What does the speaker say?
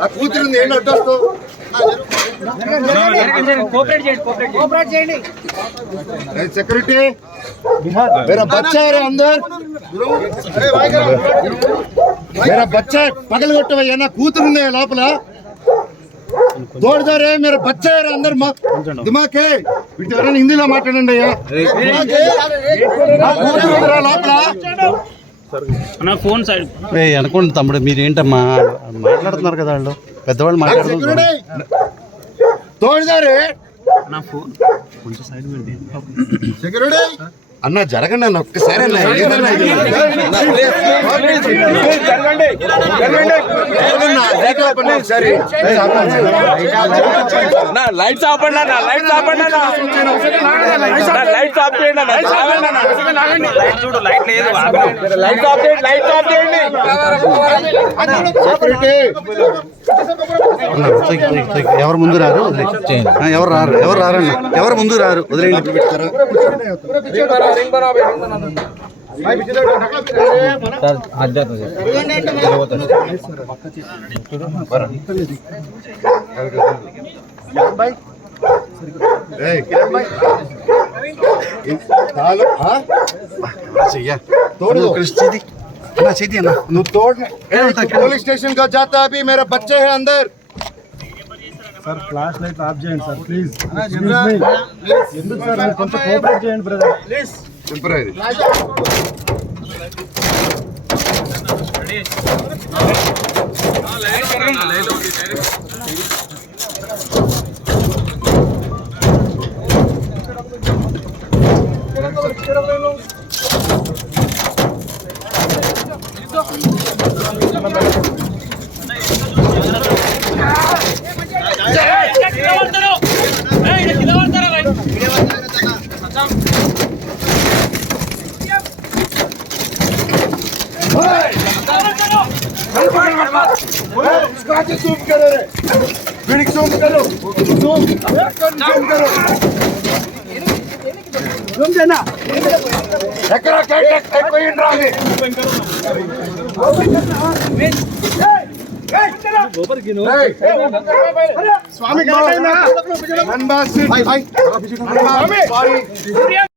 ఆ కూతురుంది ఏంటి అడ్డొస్తూ सिक्योरिटी मेरा बच्चा है अंदर मेरा बच्चा पगल కొట్టు ఏనా కూతురుంది లోపల దోడదారే मेरा बच्चा है अंदर दिमाग है వీటి ఎవరైనా హిందీలో మాట్లాడండి అయ్యా లోపల నా ఫోన్ సైడ్ అనుకోండి తమ్ముడు మీరేంటమ్మా మాట్లాడుతున్నారు కదా వాళ్ళు పెద్దవాళ్ళు మాట్లాడుతున్నారు దోడదారే నా ఫోన్ కొంచెం సైడ్ పెట్టి సెక్యూరిటీ అన్న జరగండి అన్న ఒక్కసారి లైట్స్ ఆపండి అన్న లైట్స్ ఆపండి అన్న లైట్స్ ఆఫ్ చేయండి చూడు లైట్ లేదు లైట్స్ ఆఫ్ చేయండి లైట్స్ ఆఫ్ చేయండి ఎవరు ముందు రారు ఎవరు రారు ఎవరు రారండి ఎవరు ముందు రారు వదిలేండి पुलिस स्टेशन को जाता अभी मेरे बच्चे हैं अंदर सर फ्लैश लाइट ऑफ చేయండి सर प्लीज ఎందుకు సార్ మీరు కొంచెం కోఆపరేట్ చేయండి బ్రదర్ ప్లీజ్ టెంపరరీ जूम करो रे जूम करो जूम करो जूम देना ఎక్కడ కైట్ అయిపోయింది రాని స్వామి గారు నన్బాస్ స్వామి